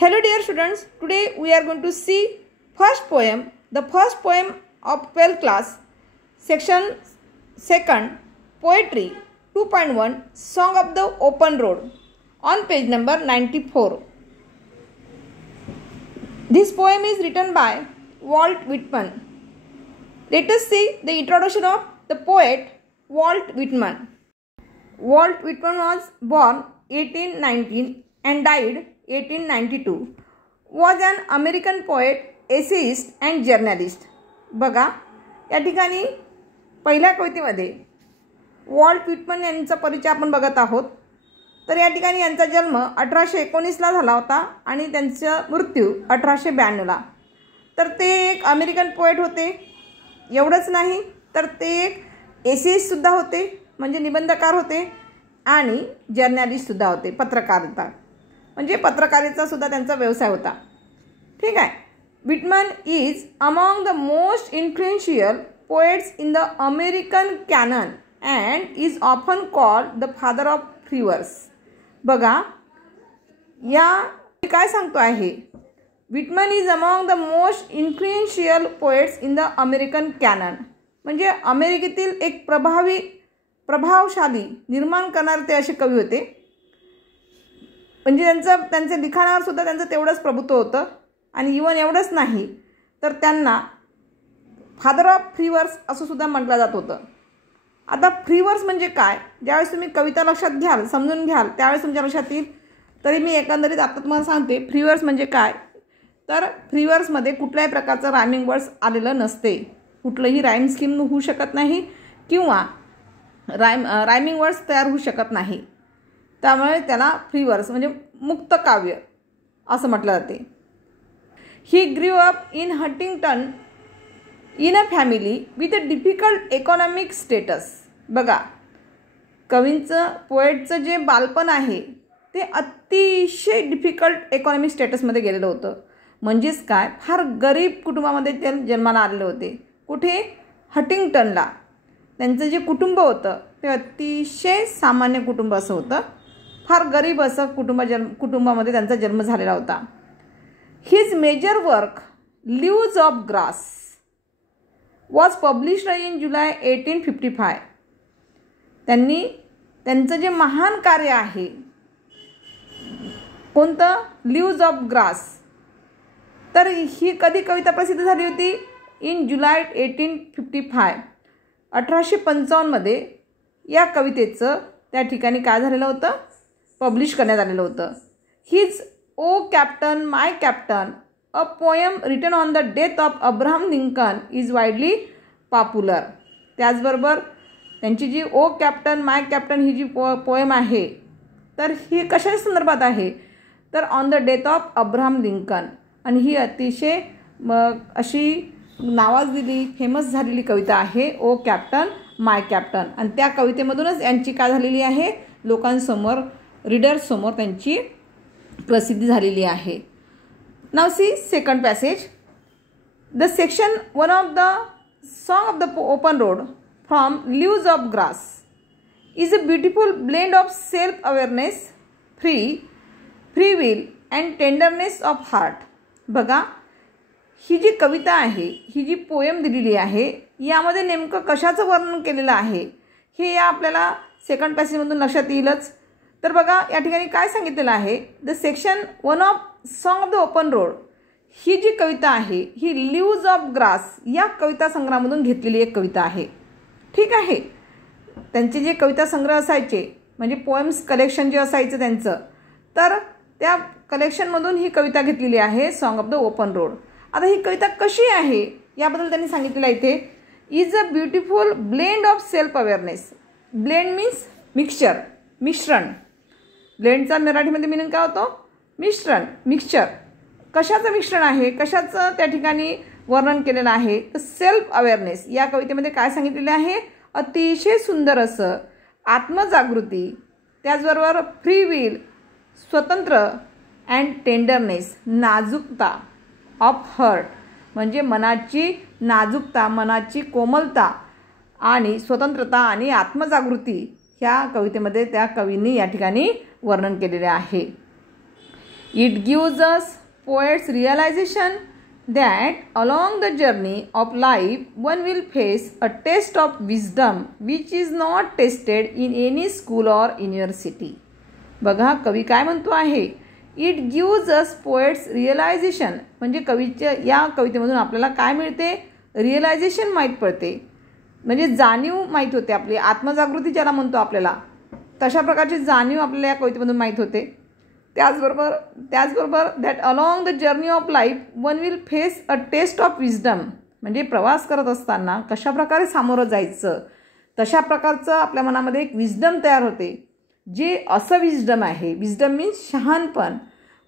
Hello dear students, today we are going to see the first poem of 12th class, section 2nd, poetry 2.1, Song of the Open Road, on page number 94. This poem is written by Walt Whitman. Let us see the introduction of the poet Walt Whitman. Walt Whitman was born 1819 and died 1892. Was an American poet, essayist and journalist. बघा या ठिकाणी पहिल्या कवितेमध्ये Walt Whitman यांचा परिचय आपण बघत आहोत. तर या ठिकाणी यांचा जन्म 1819ला झाला होता आणि त्यांचा मृत्यू 1892ला. तर ते एक अमेरिकन पोएट होते. एवढंच नाही तर ते एक एसेइस्टसुद्धा होते, म्हणजे निबंधकार होते आणि जर्नलिस्टसुद्धा होते, पत्रकार होता, म्हणजे पत्रकारितेचा सुद्धा त्यांचा व्यवसाय होता. ठीक आहे. Whitman is among the most influential poets in the American canon and is often called the father of free वर्स. बघा या काय सांगतो आहे, Whitman is among the most influential poets in the American canon, म्हणजे अमेरिकेतील एक प्रभावशाली निर्माण करणारे ते असे कवी होते. म्हणजे त्यांच्या लिखाणावर सुद्धा त्यांचं तेवढंच प्रभुत्व होतं. आणि इवन एवढंच नाही तर त्यांना फादर ऑफ फ्री वर्स असं सुद्धा म्हटलं जात होतं. आता फ्री वर्स म्हणजे काय, ज्यावेळेस तुम्ही कविता लक्षात घ्याल, समजून घ्याल, त्यावेळेस तुमच्या लक्षात येईल. तरी मी एकंदरीत आता तुम्हाला सांगते फ्री वर्स म्हणजे काय. तर फ्री वर्समध्ये कुठल्याही प्रकारचं रायमिंग वर्ड्स आलेलं नसते, कुठलंही राईम स्कीम होऊ शकत नाही किंवा रायमिंग वर्ड्स तयार होऊ शकत नाही. त्यामुळे त्याला फ्री वर्स म्हणजे मुक्त काव्य असं म्हटलं जाते. He grew up in Huntington in a family with a difficult economic status. बघा कवींचं पोएटचं जे बालपण आहे ते अतिशय डिफिकल्ट इकॉनॉमिक स्टेटसमध्ये गेलेलं होतं. म्हणजेच काय, फार गरीब कुटुंबामध्ये ते जन्माला आलेले होते. कुठे, हंटिंग्टनला. त्यांचं जे कुटुंब होतं ते अतिशय सामान्य कुटुंब असं होतं, फार गरीब असं कुटुंबामध्ये त्यांचा जन्म झालेला होता. His major work Leaves of Grass was published in July 1855. त्यांनी त्यांचं जे महान कार्य आहे कोणतं, लीव्ज ऑफ ग्रास, तर ही कधी कविता प्रसिद्ध झाली होती, इन जुलै 1855, 1855मध्ये या कवितेचं त्या ठिकाणी काय झालेलं होतं, पब्लिश करण्यात आलेलं होतं. His O captain my captain, a poem written on the death of Abraham Lincoln is widely popular. त्याचबरोबर त्यांची जी ओ कॅप्टन माय कॅप्टन ही जी पोएम आहे तर ही कशा संदर्भात आहे, तर on the death of Abraham Lincoln. आणि ही अतिशय अशी नावाजलेली फेमस झालेली कविता आहे, ओ कॅप्टन माय कॅप्टन. आणि त्या कवितेमधूनच यांची काय झालेली आहे, लोकांसमोर, रीडर्ससमोर त्यांची प्रसिद्धी झालेली आहे. Now see second passage. The section 1 of the Song of the open Road from Leaves of Grass is a beautiful blend of self awareness, free will and tenderness of heart. बघा ही जी कविता आहे, ही जी पोएम दिलेली आहे, यामध्ये नेमकं कशाचं वर्णन केलेलं आहे हे या आपल्याला सेकंड पॅसेजमधून लक्षात येईलच. तर बघा या ठिकाणी काय सांगितलेलं आहे, the section 1 of Song of the open Road, ही जी कविता आहे ही लीव्ज ऑफ ग्रास या कविता संग्रहामधून घेतलेली एक कविता आहे. ठीक आहे. त्यांचे जे कविता संग्रह असायचे म्हणजे पोएम्स कलेक्शन जे असायचं त्यांचं, तर त्या कलेक्शनमधून ही कविता घेतलेली आहे, song of the open road. आता ही कविता कशी आहे याबद्दल त्यांनी सांगितलेलं आहे इथे, is a beautiful blend of self awareness. Blend means मिश्रण. ब्लेंडचा मराठीमध्ये मिनिंग काय होतो, मिक्सचर. कशाचं मिश्रण आहे, कशाचं त्या ठिकाणी वर्णन केलेलं आहे, तर सेल्फ अवेअरनेस. या कवितेमध्ये काय सांगितलेलं आहे, अतिशय सुंदर असं आत्मजागृती, त्याचबरोबर फ्री विल, स्वतंत्र, अँड टेंडरनेस, नाजूकता, ऑफ हर्ट म्हणजे मनाची नाजूकता, मनाची कोमलता आणि स्वतंत्रता आणि आत्मजागृती ह्या कवितेमध्ये त्या कवींनी या ठिकाणी वर्णन केलेले आहे. It gives us poets realization that along the journey of life one will face a test of wisdom which is not tested in any school or university. बघा कवी काय म्हणतो आहे, it gives us poet's realisation, म्हणजे कवीच्या या कवितेमधून आपल्याला काय मिळते, रिअलायझेशन माहीत पडते, म्हणजे जाणीव माहीत होते, आपली आत्मजागृती ज्याला म्हणतो आपल्याला, तशा प्रकारची जाणीव आपल्याला या कवितेमधून माहीत होते. त्याचबरोबर that along the journey of life one will face a test of wisdom, म्हणजे प्रवास करत असताना कशा प्रकारे सामोरं जायचं, तशा प्रकारचं आपल्या मनामध्ये एक विजडम तयार होते, जे असं विजडम आहे, विजडम मीन्स शहाणपण,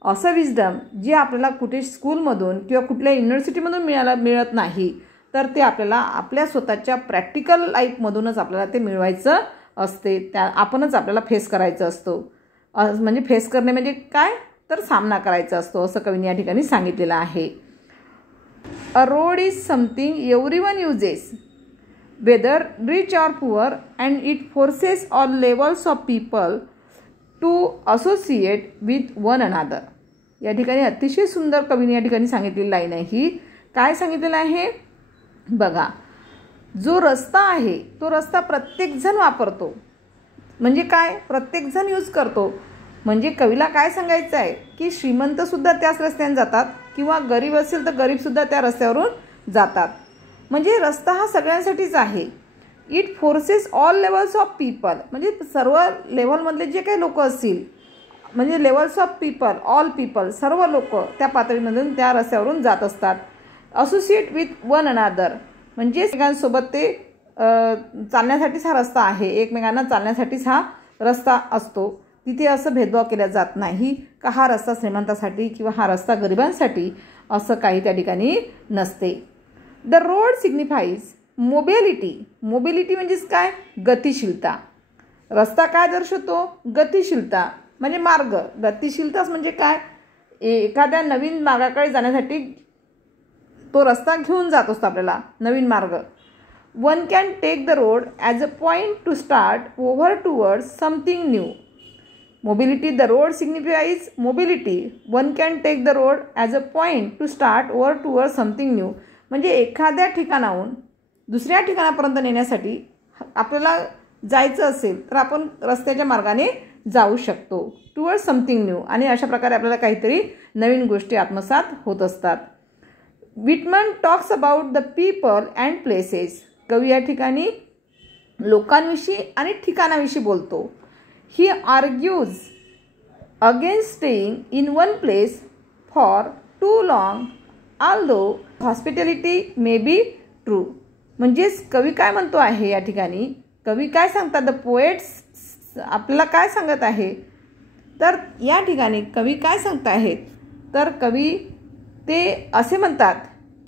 असं विजडम जे आपल्याला कुठे स्कूलमधून किंवा कुठल्या युनिव्हर्सिटीमधून मिळत नाही, तर ते आपल्याला आपल्या स्वतःच्या प्रॅक्टिकल लाईफमधूनच आपल्याला ते मिळवायचं असते, त्या आपणच आपल्याला फेस करायचं असतो. म्हणजे फेस करणे म्हणजे काय, तर सामना करायचा असतो, असं कवीने या ठिकाणी सांगितलेलं आहे. A road is something everyone uses whether rich or poor and it forces all levels of people to associate with one another. या ठिकाणी अतिशय सुंदर कवीने या ठिकाणी सांगितलेली लाईन आहे. ही काय सांगितलेलं आहे बघा, जो रस्ता आहे तो रस्ता प्रत्येकजण वापरतो, म्हणजे काय, प्रत्येकजण यूज करतो. म्हणजे कवीला काय सांगायचं आहे की श्रीमंतसुद्धा त्याच रस्त्याने जातात किंवा गरीब असेल तर गरीबसुद्धा त्या रस्त्यावरून जातात, म्हणजे रस्ता हा सगळ्यांसाठीच आहे. It forces all levels of people, म्हणजे सर्व लेव्हलमधले जे काही लोक असतील, म्हणजे levels of people, all people, सर्व लोक त्या पातळीमधून त्या रस्त्यावरून जात असतात. असोसिएट विथ वन अनादर, म्हणजे एकमेकांसोबत ते चालण्यासाठीच हा रस्ता आहे, एकमेकांना चालण्यासाठीच हा रस्ता असतो. तिथे असं भेदभाव केला जात नाही का हा रस्ता श्रीमंतासाठी किंवा हा रस्ता गरिबांसाठी, असं काही त्या ठिकाणी नसते. The road signifies mobility, mobility म्हणजेच काय, गतिशीलता. रस्ता काय दर्शवतो, गतिशीलता, म्हणजे मार्ग. गतिशीलताच म्हणजे काय, एखाद्या नवीन मार्गाकडे जाण्यासाठी तो रस्ता घेऊन जात असतो आपल्याला, नवीन मार्ग. One can take the road as a point to start over towards something new. Mobility, the road signifies mobility. One can take the road as a point to start over towards something new, म्हणजे एखाद्या ठिकाणाहून दुसऱ्या ठिकाणापर्यंत नेण्यासाठी आपल्याला जायचं असेल तर आपण रस्त्याच्या मार्गाने जाऊ शकतो, टुवर्ड्स समथिंग न्यू, आणि अशा प्रकारे आपल्याला काहीतरी नवीन गोष्टी आत्मसात होत असतात. Whitman talks about the people and places. कवी या ठिकाणी लोकांविषयी आणि ठिकाणाविषयी बोलतो. He argues against staying in one place for too long although hospitality may be true. म्हणजेच कवी काय म्हणतो आहे या ठिकाणी, कवी काय सांगतात, द पोएट्स आपल्याला काय सांगत आहे, तर या ठिकाणी कवी काय सांगत आहेत, तर कवी ते असे म्हणतात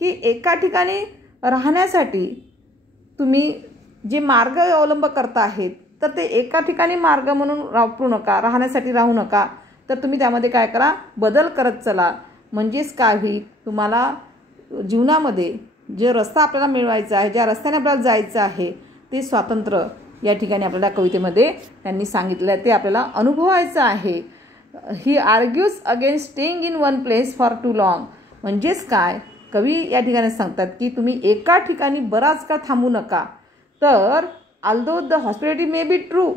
की एका ठिकाणी राहण्यासाठी तुम्ही जे मार्ग अवलंब करता आहेत, तर ते एका ठिकाणी मार्ग म्हणून वापरू नका, राहण्यासाठी राहू नका, तर तुम्ही त्यामध्ये काय करा, बदल करत चला. म्हणजेच काय होईल, तुम्हाला जीवनामध्ये जे रस्ता आपल्याला मिळवायचा आहे, ज्या रस्त्याने आपल्याला जायचं आहे, ते स्वातंत्र्य या ठिकाणी आपल्याला कवितेमध्ये त्यांनी सांगितलं आहे, ते आपल्याला अनुभवायचं आहे. He argues against staying in one place for too long. म्हणजेच काय, कवी या ठिकाणी सांगतात की तुम्ही एका ठिकाणी बराच काळ थांबू नका. तर although the hospitality may be true,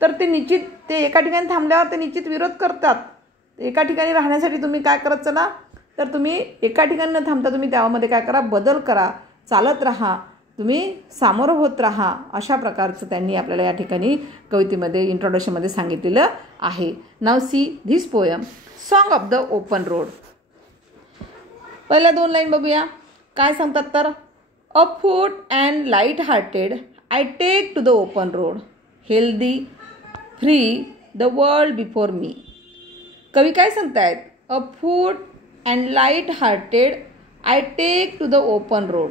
तर ते निश्चित, ते एका ठिकाणी थांबल्यावर ते निश्चित विरोध करतात. एका ठिकाणी राहण्यासाठी तुम्ही काय करत चला, तर तुम्ही एका ठिकाणी न थांबता तुम्ही त्यामध्ये काय करा, बदल करा, चालत राहा, तुम्ही सामोरं होत राहा. अशा प्रकारचं त्यांनी आपल्याला या ठिकाणी कवितेमध्ये इंट्रोडक्शनमध्ये सांगितलेलं आहे. Now see this poem, Song of the open Road. पहिल्या दोन लाईन बघूया काय सांगतात, तर afoot and light hearted I take to the open road, healthy free the world before me. कवी काय सांगतायत, afoot and light hearted I take to the open road.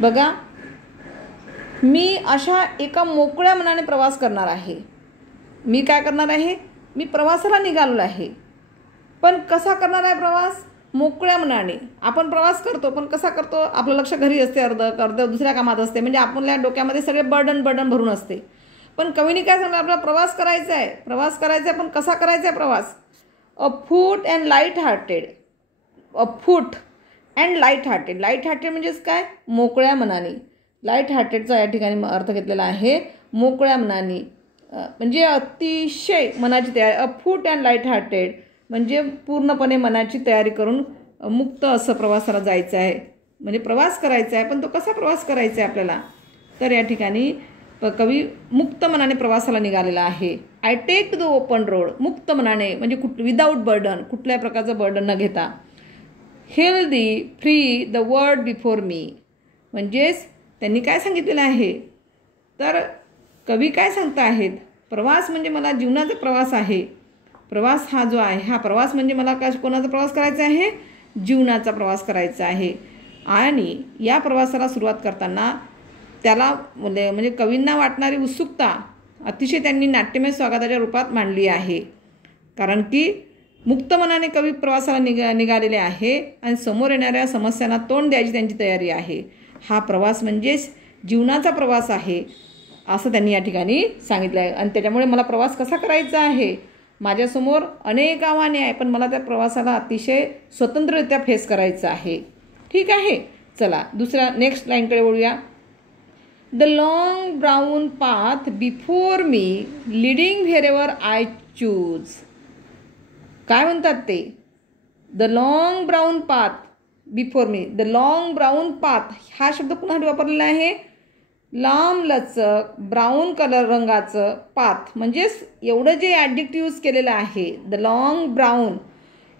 बघा, मी अशा एका मोकळ्या मनाने प्रवास करणार आहे. मी काय करणार आहे, मी प्रवासाला निघालेलो आहे. पण कसा करणार आहे प्रवास, मोकळ्या मनाने. आपण प्रवास करतो, पण कसा करतो, आपलं लक्ष घरी असते, अर्ध दुसऱ्या कामात असते, म्हणजे आपल्या डोक्यामध्ये सगळे बर्डन भरून असते. पण कवीने काय सांगणार, आपला प्रवास करायचा आहे, पण कसा करायचा आहे प्रवास, afoot and light hearted. Afoot and light hearted. Light hearted म्हणजेच काय? मोकळ्या मनाने. लाईट हार्टेडचा या ठिकाणी अर्थ घेतलेला आहे मोकळ्या मनाने, म्हणजे अतिशय मनाची तयारी. अ फूट अँड लाईट हार्टेड म्हणजे पूर्णपणे मनाची तयारी करून मुक्त असं प्रवासाला जायचं आहे, म्हणजे प्रवास करायचा आहे. पण तो कसा प्रवास करायचा आहे आपल्याला? तर या ठिकाणी कवी मुक्त मनाने प्रवासाला निघालेला आहे. I take the open road. मुक्त मनाने म्हणजे विदाऊट बर्डन, कुठल्याही प्रकारचं बर्डन न घेता. Healthy free the world before मी. म्हणजेच त्यांनी काय सांगितलेलं आहे? तर कवी काय सांगता आहेत? प्रवास म्हणजे मला जीवनाचा प्रवास आहे. प्रवास हा जो आहे, हा प्रवास म्हणजे मला कोणाचा प्रवास करायचा आहे? जीवनाचा प्रवास करायचा आहे. आणि या प्रवासाला सुरुवात करताना त्याला म्हणजे कवींना वाटणारी उत्सुकता अतिशय त्यांनी नाट्यमय स्वागताच्या रूपात मांडली आहे. कारण की मुक्त मनाने कवी प्रवासाला निघालेले आहे आणि समोर येणाऱ्या समस्यांना तोंड द्यायची त्यांची तयारी आहे. हा प्रवास म्हणजेच जीवनाचा प्रवास आहे असं त्यांनी या ठिकाणी सांगितलं आहे. आणि त्याच्यामुळे मला प्रवास कसा करायचा आहे? माझ्यासमोर अनेक आव्हाने आहे, पण मला त्या प्रवासाला अतिशय स्वतंत्ररित्या फेस करायचं आहे. ठीक आहे, चला दुसऱ्या नेक्स्ट लाईनकडे वळूया. The long brown path before me leading wherever I choose. काय म्हणतात ते? The long brown path before me. The long brown path हा शब्द पुन्हा वापरलेला आहे. लांब लचक ब्राऊन कलर रंगाचं पाथ, म्हणजेच एवढं जे ॲडजेक्टिव्ह यूज केलेलं आहे द लॉंग ब्राऊन,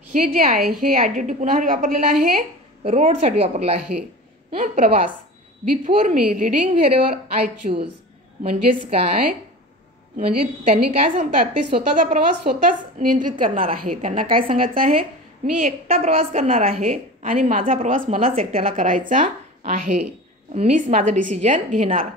हे जे आहे हे ॲडजेक्टिव्ह पुन्हा वापरलेलं आहे रोडसाठी वापरलं आहे. प्रवास. Before me leading wherever I choose म्हणजेच काय? म्हणजे त्यांनी काय सांगतात? ते स्वतःचा प्रवास स्वतःच नियंत्रित करणार आहे. त्यांना काय सांगायचं आहे? मी एकटा प्रवास करणार आहे आणि माझा प्रवास मलाच एकट्याला करायचा आहे. मीच माझं डिसिजन घेणार.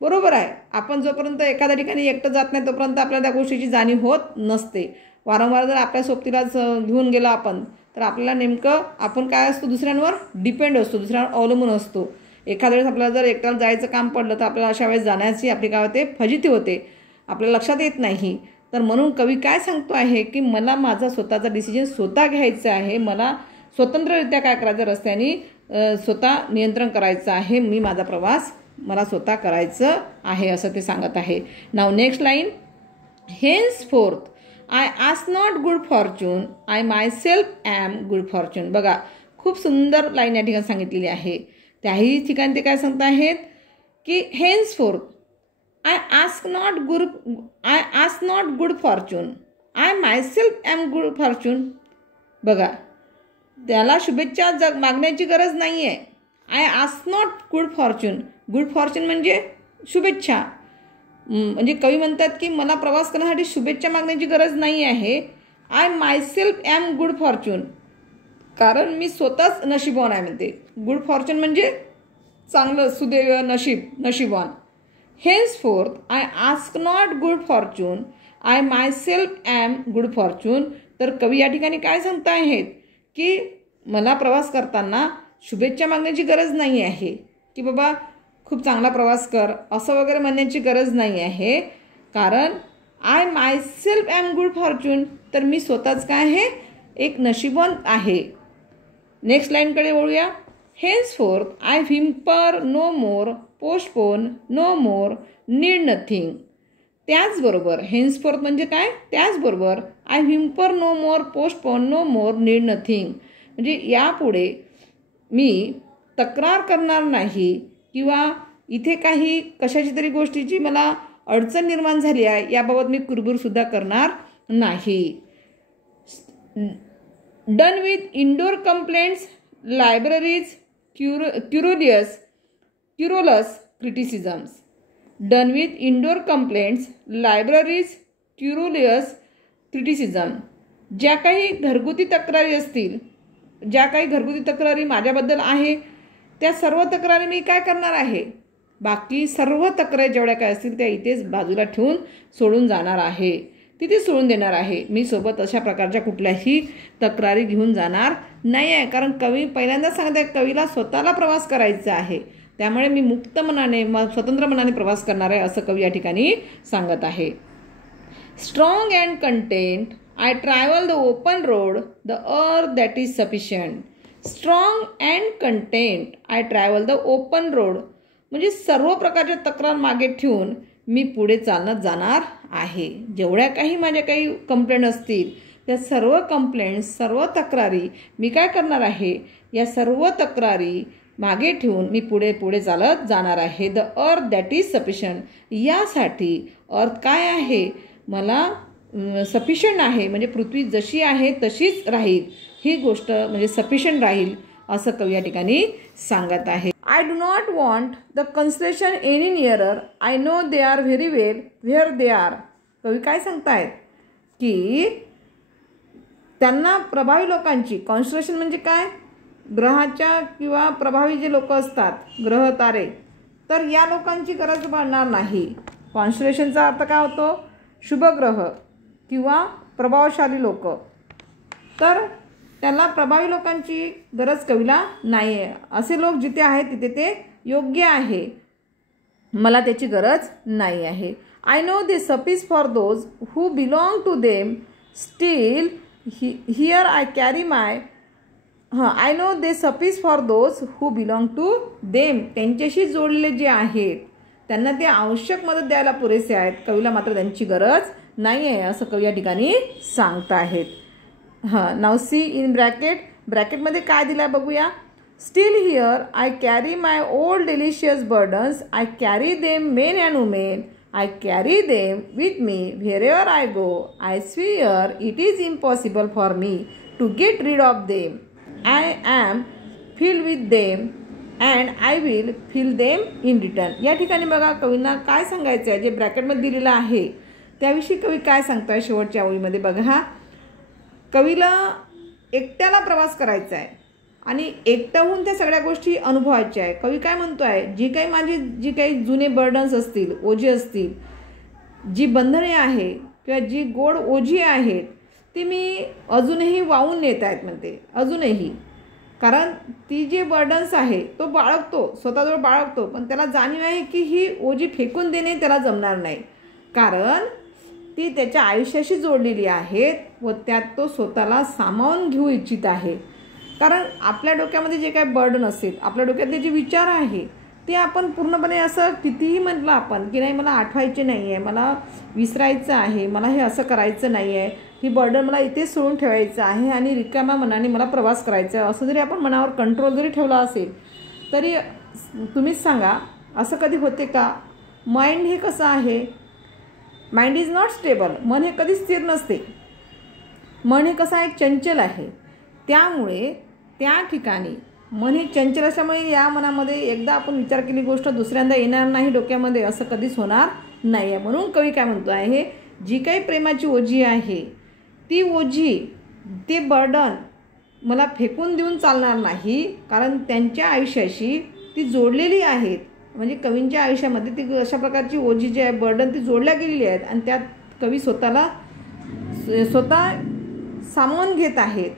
बरोबर आहे. आपण जोपर्यंत एखाद्या ठिकाणी एकटं जात नाही तोपर्यंत आपल्याला त्या गोष्टीची जाणीव होत नसते. वारंवार जर आपल्या सोबतीलाच घेऊन गेलो आपण तर आपल्याला नेमकं आपण काय असतो? दुसऱ्यांवर डिपेंड असतो, दुसऱ्यांवर अवलंबून असतो. एखाद्या वेळेस आपल्याला जर एकट्याला जायचं काम पडलं तर आपल्याला अशा वेळेस जाण्याची आपली काय होते? फजिती होते, आपल्याला लक्षात येत नाही. तर म्हणून कवी काय सांगतो आहे की मला माझा स्वतःचा डिसिजन स्वतः घ्यायचा आहे. मला स्वतंत्ररित्या काय करायचं? रस्त्याने स्वतः नियंत्रण करायचं आहे. मी माझा प्रवास मला स्वतः करायचं आहे असं ते सांगत आहे. Now next line. Henceforth I ask not good fortune I myself am good fortune. बघा, खूप सुंदर लाईन या ठिकाणी सांगितलेली आहे. त्याही ठिकाणी ते काय सांगत आहेत की henceforth I ask not good fortune I myself am good fortune. बघा, त्याला शुभेच्छा मागण्याची गरज नाही आहे. I ask not good fortune. Good fortune म्हणजे शुभेच्छा. म्हणजे कवी म्हणतात की मला प्रवास करण्यासाठी शुभेच्छा मागण्याची गरज नाही आहे. I myself am good Fortune, कारण मी स्वतःच नशीबवान आहे म्हणते. गुड फॉर्च्यून म्हणजे चांगलं सुदैव नशीबवान. Henceforth I ask not good fortune I myself am good fortune. तर कवी या ठिकाणी काय सांगत आहेत की मला प्रवास करताना शुभेच्छा मागण्याची गरज नाही आहे की बाबा खूप चांगला प्रवास कर असं वगैरे म्हणण्याची गरज नाही आहे. कारण I myself am good fortune, तर मी स्वतःच काय आहे? एक नशीबवान आहे. नेक्स्ट लाईनकडे वळूया. Henceforth I whimper no more postpone no more need nothing. त्याचबरोबर हेन्सफोर्थ म्हणजे काय? त्याचबरोबर I whimper no more postpone no more need nothing म्हणजे यापुढे मी तक्रार करणार नाही किंवा इथे काही कशाची तरी गोष्टीची मला अडचण निर्माण झाली आहे याबाबत मी कुरबुरसुद्धा करणार नाही. Done with indoor complaints libraries querulous criticisms. Done with indoor complaints libraries querulous criticism. ज्या काही घरगुती तक्रारी असतील, ज्या काही घरगुती तक्रारी माझ्याबद्दल आहे त्या सर्व तक्रारी मी काय करणार आहे? बाकी सर्व तक्रारी जेवढ्या काय असतील त्या इथेच बाजूला ठेवून सोडून जाणार आहे, तिथे सोडून देणार आहे. मी सोबत अशा प्रकारच्या कुठल्याही तक्रारी घेऊन जाणार नाही आहे. कारण कवी पहिल्यांदा सांगत आहे कवीला स्वतःला प्रवास करायचा आहे, त्यामुळे मी मुक्त मनाने स्वतंत्र मनाने प्रवास करणार आहे असं कवी या ठिकाणी सांगत आहे. Strong and content I travel the open road, the earth that is sufficient. Strong and content, I travel the open road. म्हणजे सर्व प्रकारच्या तक्रार मागे ठेवून मी पुढे चालत जाणार आहे. जेवढ्या काही माझ्या काही कंप्लेंट असतील त्या सर्व कंप्लेंट्स, सर्व तक्रारी मी काय करणार आहे, या सर्व तक्रारी मागे ठेवून मी पुढे चालत जाणार आहे. The earth that is sufficient, यासाठी अर्थ काय आहे, मला सफिशियंट आहे, म्हणजे पृथ्वी जशी आहे तशीच राहील, ही गोष्ट म्हणजे सफिशियंट राहील असं कवी या ठिकाणी सांगत आहे. I do not want the constellation any nearer, I know they are very well where they are. कवी काय सांगतायत की त्यांना प्रभावी लोकांची, कॉन्स्टलेशन म्हणजे काय, ग्रहाच्या किंवा प्रभावी जे लोक असतात, ग्रह तारे, तर या लोकांची गरज पडणार नाही. कॉन्स्टलेशनचा अर्थ काय होतो, शुभग्रह किंवा प्रभावशाली लोक, तर त्याला प्रभावी लोकांची गरज कवीला नाही आहे. असे लोक जिथे आहेत तिथे ते योग्य आहे, मला त्याची गरज नाही आहे. I know they suffice for those who belong to them, still here I carry my, I know they suffice for those who belong to them, त्यांच्याशी जोडलेले जे आहेत त्यांना ते आवश्यक मदत द्यायला पुरेसे आहेत, कवीला मात्र त्यांची गरज नाही आहे असं कवी या ठिकाणी सांगत आहेत. नाव सी इन ब्रॅकेट, ब्रॅकेटमध्ये काय दिलं बघूया. Still here I carry my old delicious burdens, I carry them men and women, I carry them with me wherever I go, I swear it is impossible for me to get rid of them, I am filled with them and I will fill them in return. या ठिकाणी बघा कवींना काय सांगायचं आहे, जे ब्रॅकेटमध्ये दिलेलं आहे त्याविषयी कवी काय सांगताय शेवटच्या ओळीमध्ये बघा. कवीला एकट्याला प्रवास करायचा आहे आणि एकट्याहून त्या सगळ्या गोष्टी अनुभवायच्या आहे. कवी काय म्हणतो आहे, जी काही जुने बर्डन्स असतील, ओझे असतील, जी बंधने आहे किंवा जी गोड ओझी आहेत ती मी अजूनही वाहून नेत आहेत म्हणते, अजूनही. कारण ती जे बर्डन्स आहे तो बाळगतो, स्वतःजवळ बाळगतो, पण त्याला जाणीव आहे की ही ओझी फेकून देणे त्याला जमणार नाही, कारण ती त्याच्या आयुष्याशी जोडलेली आहेत व त्यात तो स्वतःला सामावून घेऊ इच्छित आहे. कारण आपल्या डोक्यामध्ये जे काही बर्डन असेल, आपल्या डोक्यातले जे विचार आहे ते आपण पूर्णपणे असं कितीही म्हटलं आपण की नाही मला आठवायचे नाही आहे, मला विसरायचं आहे, मला हे असं करायचं नाही आहे, ही बर्डन मला इथेच सोडून ठेवायचं आहे आणि रिकाम्या मनाने मला प्रवास करायचा आहे, असं जरी आपण मनावर कंट्रोल जरी ठेवला असेल तरी तुम्हीच सांगा असं कधी होते का. माइंड हे कसं आहे, माइंड इज नॉट स्टेबल, मन हे कधी स्थिर नसते, मन हे कसं आहे, चंचल आहे. त्यामुळे त्या ठिकाणी मन हे चंचल असल्यामुळे या मनामध्ये एकदा आपण विचार केली गोष्ट दुसऱ्यांदा येणार नाही डोक्यामध्ये, असं कधीच होणार नाही आहे. म्हणून कवी काय म्हणतो आहे, जी काही प्रेमाची ओझी आहे ती ओझी, ते बर्डन मला फेकून देऊन चालणार नाही, कारण त्यांच्या आयुष्याशी ती जोडलेली आहेत. म्हणजे कवींच्या आयुष्यामध्ये ती अशा प्रकारची ओझी जी आहे, बर्डन, ती जोडल्या गेलेली आहेत आणि त्यात कवी स्वतः सामावून घेत आहेत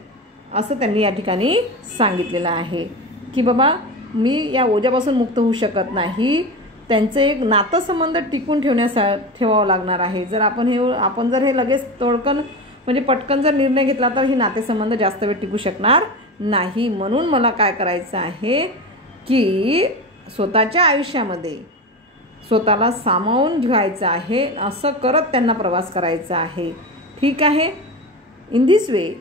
असं त्यांनी या ठिकाणी सांगितलेलं आहे की बाबा मी या ओझ्यापासून मुक्त होऊ शकत नाही, त्यांचं एक नातेसंबंध टिकून ठेवावं लागणार आहे. जर आपण जर हे लगेच तोडकन म्हणजे पटकन जर निर्णय घेतला तर हे नातेसंबंध जास्त वेळ टिकू शकणार नाही. म्हणून मला काय करायचं आहे की स्वतःच्या आयुष्यामध्ये स्वतःला सामावून घ्यायचं आहे, असं करत त्यांना प्रवास करायचा आहे. ठीक आहे. In this way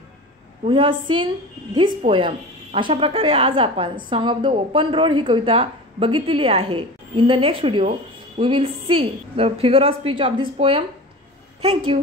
we have seen this poem. अशा प्रकारे आज आपण Song of the open Road ही कविता बघितलेली आहे. In the next video we will see the figure of speech of this poem. Thank you.